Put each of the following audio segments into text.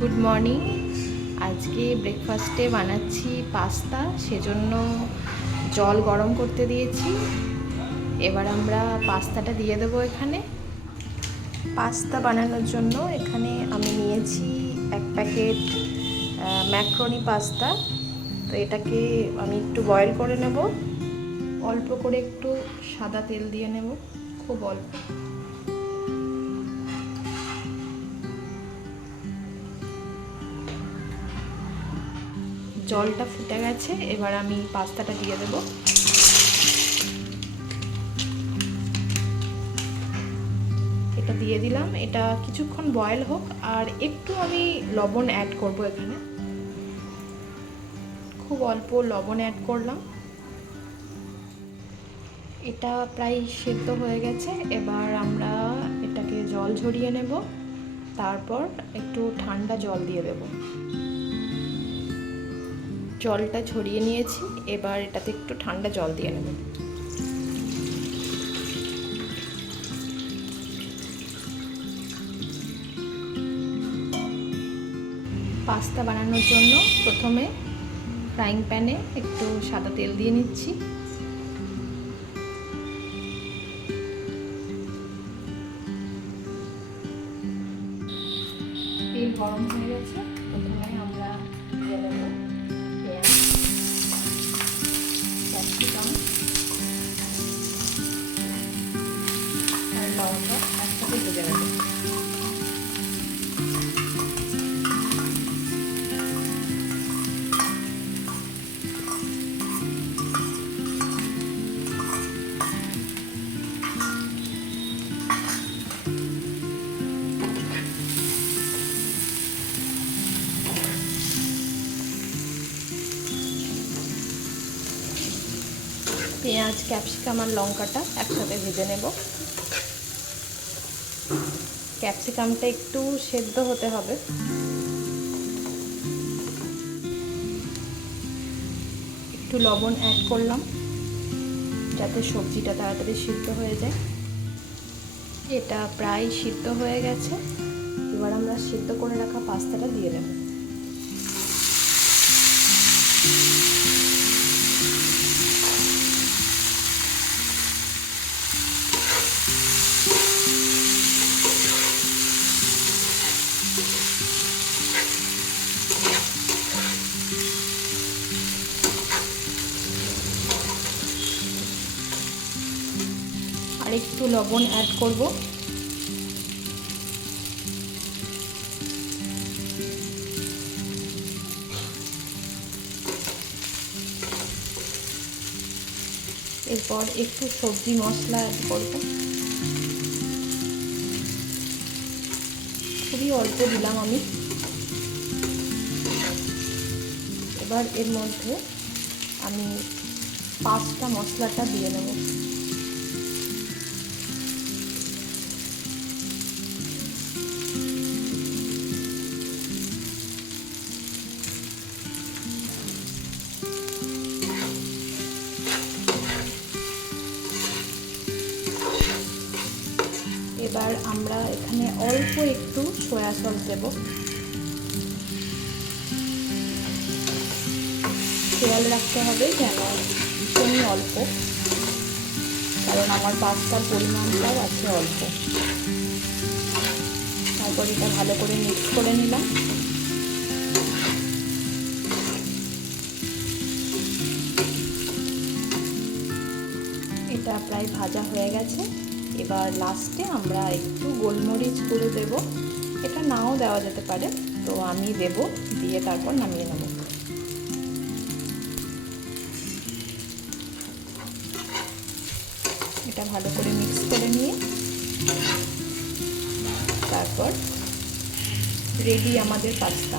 Good morning. আজকে ব্রেকফাস্টে বানাচ্ছি পাস্তা, সেজন্য জল গরম করতে দিয়েছি। এবার আমরা পাস্তাটা দিয়ে দেবো এখানে। পাস্তা বানানোর জন্য এখানে আমি নিয়েছি 1 প্যাকেট ম্যাক্রোনি পাস্তা। তো এটাকে আমি একটু বয়েল করে নেব। অল্প করে একটু সাদা তেল দিয়ে নেব, খুব অল্প। জলটা ফুটে গেছে, এবার আমি পাস্তাটা দিয়ে দেব। এটা দিয়ে দিলাম, এটা কিছুক্ষণ বয়েল হোক। আর একটু আমি লবণ অ্যাড করব এখানে, খুব অল্প লবণ অ্যাড করলাম। এটা প্রায় সেদ্ধ হয়ে গেছে। এবার আমরা এটাকে জল ঝরিয়ে নেব, তারপর একটু ঠান্ডা জল দিয়ে দেব। জলটা ঝরিয়ে নিয়েছি, এবার এটাতে একটু ঠান্ডা জল দিয়ে নেব। পাস্তা বানানোর জন্য প্রথমে ফ্রাইং প্যানে একটু সাদা তেল দিয়ে নিচ্ছি। তেল গরম হয়ে গেছে, প্রথমে আমরা দিয়ে দেব পেঁয়াজ, ক্যাপসিকাম আর লঙ্কা একসাথে ভেজে নেব। পেঁয়াজ, ক্যাপসিকাম আর লঙ্কাটা একসাথে ভেজে নেব। ক্যাপসিকামটা একটু সেদ্ধ হতে হবে। একটু লবণ অ্যাড করলাম যাতে সবজিটা তাড়াতাড়ি সিদ্ধ হয়ে যায়। এটা প্রায় সিদ্ধ হয়ে গেছে। এবার আমরা সিদ্ধ করে রাখা পাস্তাটা দিয়ে দেব। আর একটু লবণ অ্যাড করব। এরপর একটু সবজি মশলা অ্যাড করব, খুবই অল্প দিলাম আমি। এবার এর মধ্যে আমি পাস্তা মশলাটা দিয়ে নেব। এবার আমরা এখানে অল্প একটু সয়া সস দেব। খেয়াল রাখতে হবে যেন ভীষণই অল্প, কারণ আমার পাস্তার পরিমাণটাও আছে অল্প। তারপর এটা ভালো করে মিক্স করে নিলাম। এটা প্রায় ভাজা হয়ে গেছে। এবার লাস্টে আমরা একটু গোলমরিচ গুঁড়ো দেব। এটা নাও দেওয়া যেতে পারে, তো আমি দেব, দিয়ে তারপর নামিয়ে নেব। এটা ভালো করে মিক্স করে নিয়ে তারপর রেডি আমাদের পাস্তা।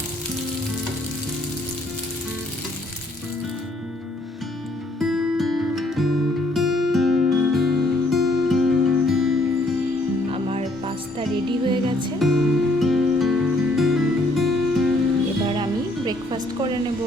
আমার পাস্তা রেডি হয়ে গেছে। এবার আমি ব্রেকফাস্ট করে নেব।